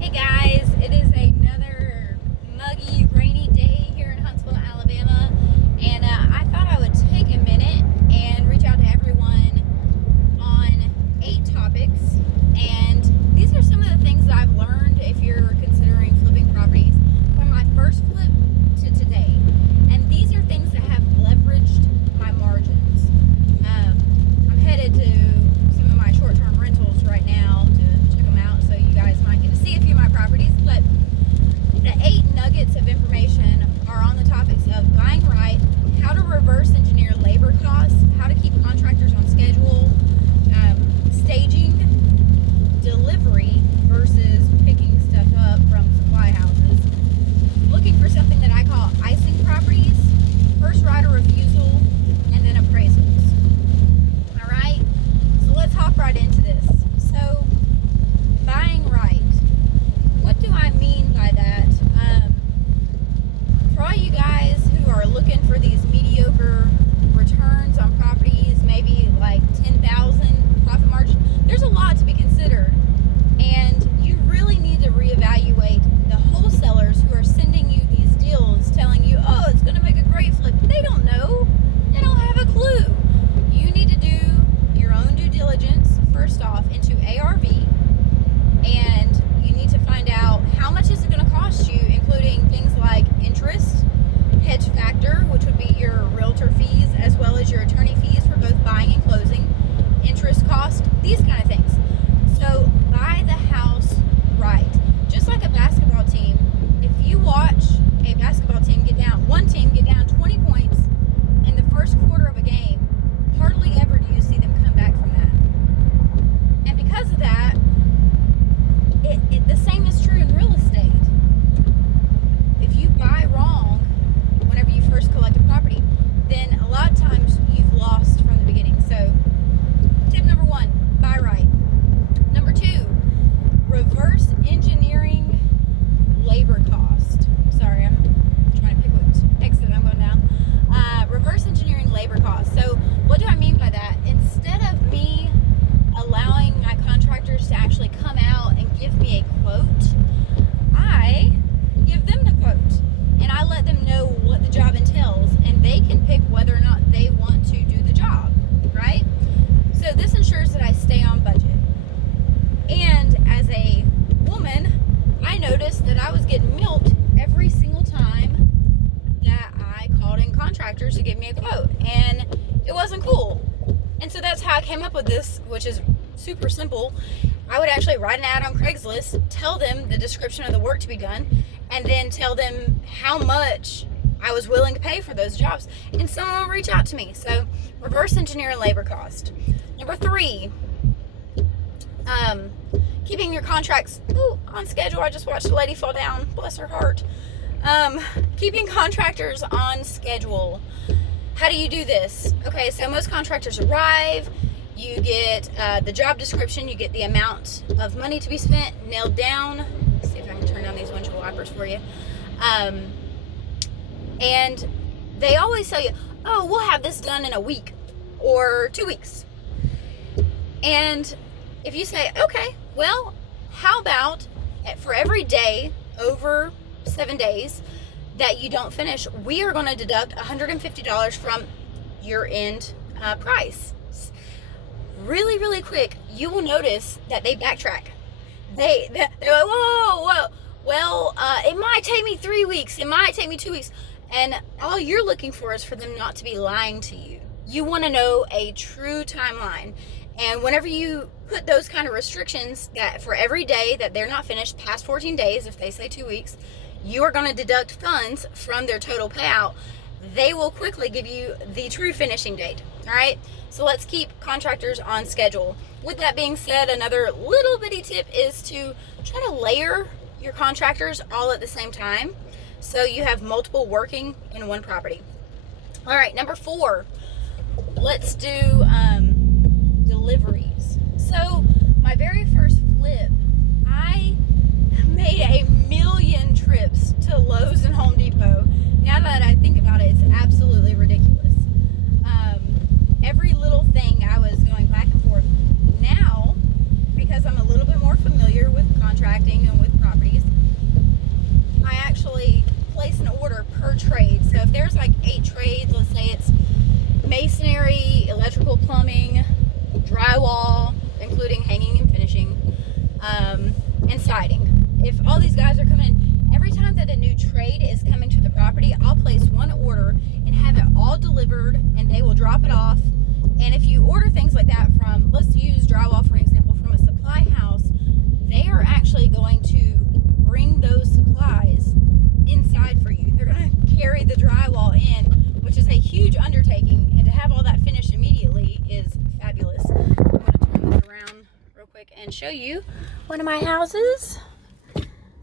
Hey guys, it is another muggy, rainy day here in Huntsville, Alabama, and I thought I would take a minute and reach out to everyone on 8 topics, and these are some of the things that I've learned if you're considering flipping properties from my first flip to today, and these are things that have leveraged my margins. I'm headed to some of my short-term rentals right now to check them out, so you guys might get to see a few of my properties, but the 8 nuggets of information are on the topics of buying right, how to reverse engineer labor costs, how to keep contractors on schedule, staging, delivery versus picking stuff up from supply houses, looking for something that I call icing properties, first right of refusal, and then appraisals. All right, so let's hop right into this. So, buying right. What do I mean by that? For all you guys who are looking for these mediocre returns on properties, maybe like 10,000 profit margin, there's a lot to be considered, and you really need to reevaluate the wholesalers who are sending you these deals, telling you, oh, it's going to make a great flip. They don't know. They don't have a clue. You need to do your own due diligence first off into ARV, and you need to find out how much is it going to cost you, including things like interest, hedge factor, which would be your realtor fees, as well as your attorney fees for both buying and closing, interest cost, these kind of things. So buy the house right. Just like a basketball team, if you watch a basketball team one team get down 20 points in the first quarter of a game, hardly ever do you see them come back from that. And because of that, the same is true in real estate. If you buy wrong whenever you first collect a property, then a lot of times you've lost from the beginning. So tip number 1, buy right. Number 2, reverse engineering labor cost. Sorry, I'm trying to pick what exit I'm going down. Reverse engineering labor cost. So what do I mean by that? Instead of me allowing my contractors to actually come out and give me a quote, I give them the quote, and I let them know what the job entails, and they can pick whether or not they want to do the job, right? So this ensures that I stay on budget. And as a woman, I noticed that I was getting milked every single time that I called in contractors to give me a quote, and it wasn't cool. And so that's how I came up with this, which is super simple. I would actually write an ad on Craigslist, tell them the description of the work to be done, and then tell them how much I was willing to pay for those jobs, and someone will reach out to me. So reverse engineer labor cost. Number 3, keeping your contracts on schedule. I just watched a lady fall down, bless her heart. Keeping contractors on schedule. How do you do this? Okay, so most contractors arrive, you get the job description, you get the amount of money to be spent nailed down. Let's see if I can turn down these windshield wipers for you. And they always tell you, oh, we'll have this done in a week or 2 weeks. And if you say, okay, well, how about for every day over 7 days that you don't finish, we are going to deduct $150 from your end price. Really, really quick, you will notice that they backtrack. They're like, whoa, well, it might take me 3 weeks, it might take me 2 weeks, and all you're looking for is for them not to be lying to you. You want to know a true timeline, and whenever you put those kind of restrictions that for every day that they're not finished past 14 days, if they say 2 weeks, you are going to deduct funds from their total payout. They will quickly give you the true finishing date. All right, so let's keep contractors on schedule. With that being said, another little bitty tip is to try to layer your contractors all at the same time, so you have multiple working in one property. All right, number 4, let's do deliveries. So my very first flip, I made a million trips to Lowe's and Home Depot. Now that I think about it, it's absolutely ridiculous. Every little thing I was going back and forth. Now, because I'm a little bit more familiar with contracting and with property trades. So if there's like 8 trades, let's say it's masonry, electrical, plumbing, drywall, including hanging and finishing, and siding. If all these guys are coming in, every time that a new trade is coming to the property, I'll place one order and have it all delivered, and they will drop it off. And if you order things like that from, let's use drywall for an example, from a supply house, they are actually going to bring those supplies inside for you. They're going to carry the drywall in, which is a huge undertaking, and to have all that finished immediately is fabulous. I'm going to turn this around real quick and show you one of my houses.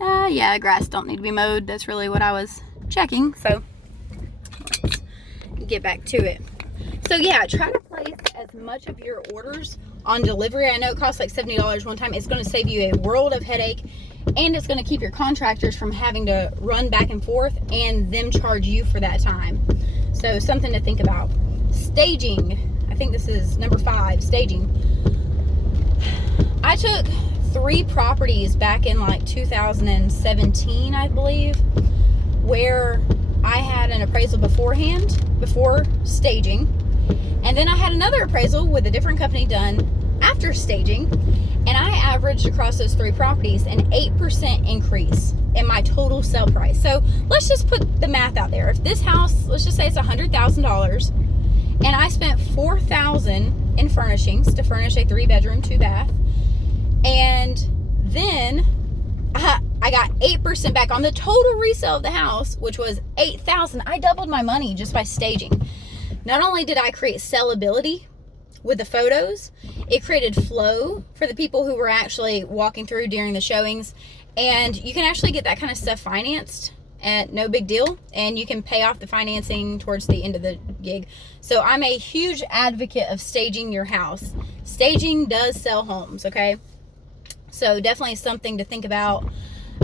Yeah, the grass don't need to be mowed. That's really what I was checking. So let's get back to it. So yeah, try to place as much of your orders on delivery. I know it costs like $70 one time. It's going to save you a world of headache, and it's going to keep your contractors from having to run back and forth and them charge you for that time. So something to think about. Staging. I think this is number 5, staging. I took 3 properties back in like 2017, I believe, where I had an appraisal beforehand, before staging. And then I had another appraisal with a different company done after staging. And I averaged across those 3 properties an 8% increase in my total sale price. So let's just put the math out there. If this house, let's just say it's $100,000, and I spent $4,000 in furnishings to furnish a 3-bedroom, 2-bath, and then I got 8% back on the total resale of the house, which was $8,000. I doubled my money just by staging. Not only did I create sellability with the photos, it created flow for the people who were actually walking through during the showings, and you can actually get that kind of stuff financed at no big deal, and you can pay off the financing towards the end of the gig. So I'm a huge advocate of staging your house. Staging does sell homes, okay? So definitely something to think about.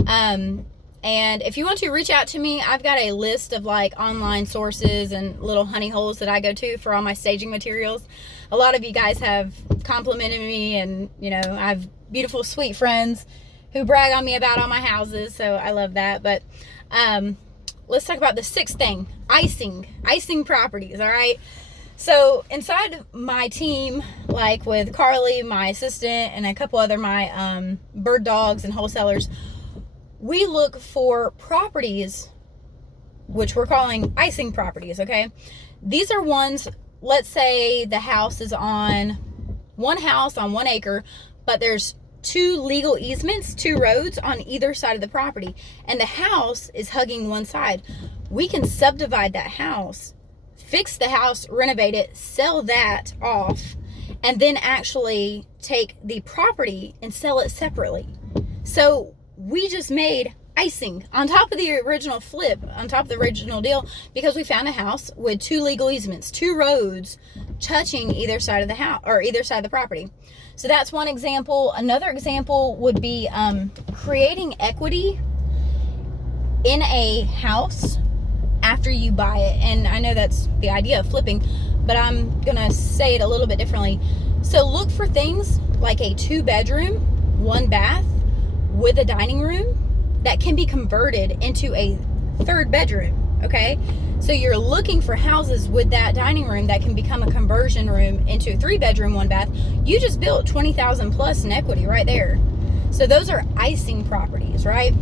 And if you want to reach out to me, I've got a list of like online sources and little honey holes that I go to for all my staging materials. A lot of you guys have complimented me, and you know, I have beautiful, sweet friends who brag on me about all my houses, so I love that. But let's talk about the 6th thing, icing properties. All right. So inside my team, like with Carly, my assistant, and a couple other my bird dogs and wholesalers, we look for properties which we're calling icing properties, okay? These are ones, let's say the house is on one house on 1 acre, but there's 2 legal easements, 2 roads on either side of the property, and the house is hugging one side. We can subdivide that house, fix the house, renovate it, sell that off, and then actually take the property and sell it separately. So we just made icing on top of the original flip, on top of the original deal, because we found a house with 2 legal easements, 2 roads touching either side of the house or either side of the property. So that's one example. Another example would be creating equity in a house after you buy it. And I know that's the idea of flipping, but I'm gonna say it a little bit differently. So look for things like a 2-bedroom, 1 bath with a dining room that can be converted into a 3rd bedroom, okay? So you're looking for houses with that dining room that can become a conversion room into a 3-bedroom, 1 bath. You just built $20,000 plus in equity right there. So those are icing properties, right?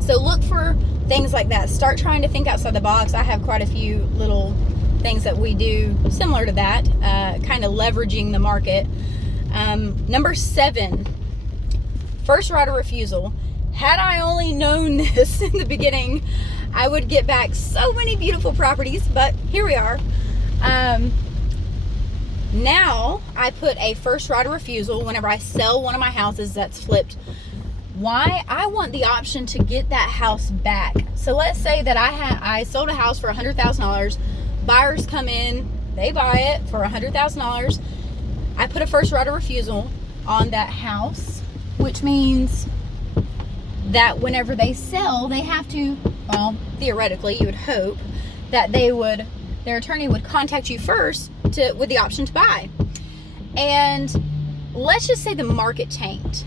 So look for things like that. Start trying to think outside the box. I have quite a few little things that we do similar to that, kind of leveraging the market. Number 7, first right of refusal. Had I only known this in the beginning, I would get back so many beautiful properties, but here we are. Now I put a first right of refusal whenever I sell one of my houses that's flipped. Why? I want the option to get that house back. So let's say that I sold a house for $100,000. Buyers come in, they buy it for $100,000. I put a first right of refusal on that house, which means that whenever they sell, they have to, well, theoretically, you would hope that their attorney would contact you first with the option to buy. And let's just say the market tanked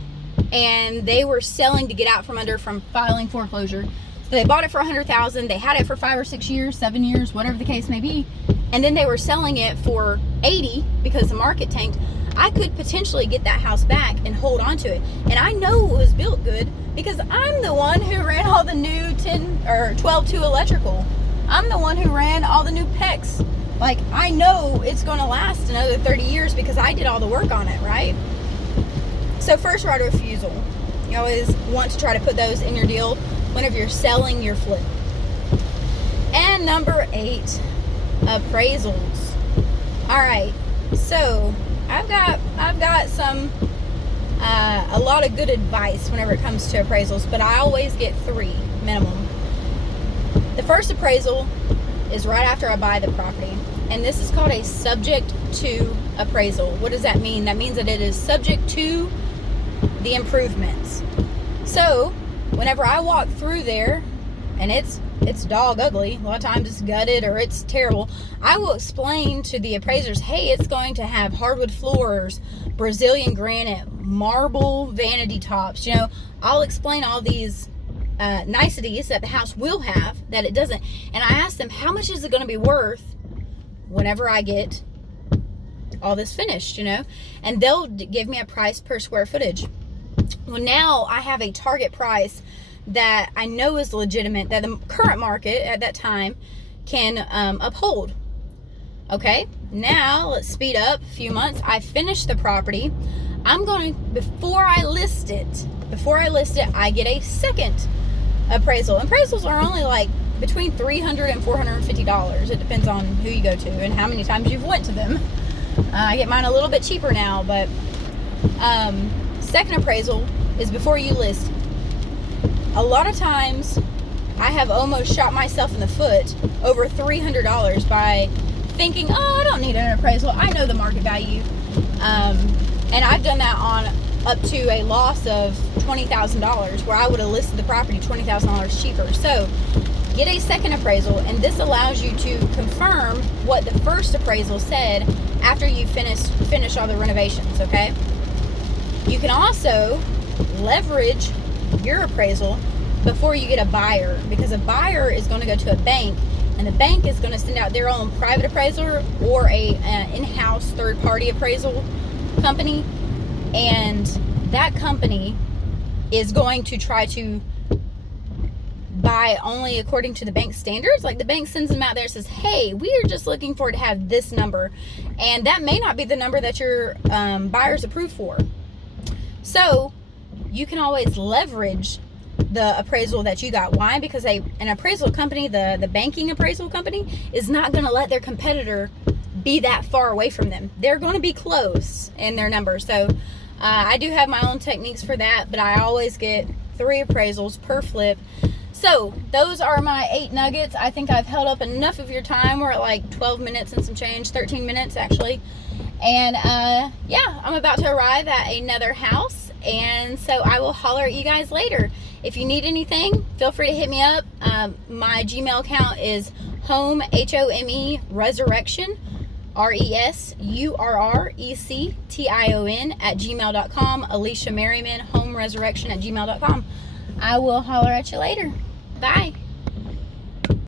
and they were selling to get out from filing foreclosure. So they bought it for $100,000. They had it for 5 or 6 years, 7 years, whatever the case may be. And then they were selling it for $80 because the market tanked. I could potentially get that house back and hold on to it. And I know it was built good because I'm the one who ran all the new 10 or 12-2 electrical. I'm the one who ran all the new PEX. Like, I know it's going to last another 30 years because I did all the work on it, right? So first right of refusal. You always want to try to put those in your deal whenever you're selling your flip. And number 8, appraisals. All right, so I've got some a lot of good advice whenever it comes to appraisals, but I always get 3 minimum. The first appraisal is right after I buy the property, and this is called a subject to appraisal. What does that mean? That means that it is subject to the improvements. So whenever I walk through there and it's dog ugly, a lot of times it's gutted or it's terrible, I will explain to the appraisers, hey, it's going to have hardwood floors, Brazilian granite, marble vanity tops. You know, I'll explain all these niceties that the house will have that it doesn't. And I ask them, how much is it going to be worth whenever I get all this finished, you know? And they'll give me a price per square footage. Well, now I have a target price that I know is legitimate, that the current market at that time can uphold. Okay, now let's speed up a few months. I finished the property. I'm going to, before I list it, I get a second appraisal. Appraisals are only like between $300 and $450. It depends on who you go to and how many times you've went to them. I get mine a little bit cheaper now, but second appraisal is before you list. A lot of times I have almost shot myself in the foot over $300 by thinking, oh, I don't need an appraisal, I know the market value. And I've done that on up to a loss of $20,000 where I would have listed the property $20,000 cheaper. So get a second appraisal, and this allows you to confirm what the first appraisal said after you finish all the renovations, okay? You can also leverage your appraisal before you get a buyer, because a buyer is going to go to a bank, and the bank is going to send out their own private appraiser or an in-house third-party appraisal company, and that company is going to try to buy only according to the bank standards. Like, the bank sends them out there and says, hey, we are just looking for it to have this number, and that may not be the number that your buyer's approved for. So you can always leverage the appraisal that you got. Why? Because an appraisal company, the banking appraisal company, is not going to let their competitor be that far away from them. They're going to be close in their numbers. So I do have my own techniques for that, but I always get 3 appraisals per flip. So those are my 8 nuggets. I think I've held up enough of your time. We're at like 12 minutes and some change, 13 minutes actually. And yeah, I'm about to arrive at another house, and so I will holler at you guys later. If you need anything, feel free to hit me up. My Gmail account is home, HOME, resurrection, RESURRECTION @gmail.com. Alisha Merriman, home resurrection @gmail.com. I will holler at you later. Bye.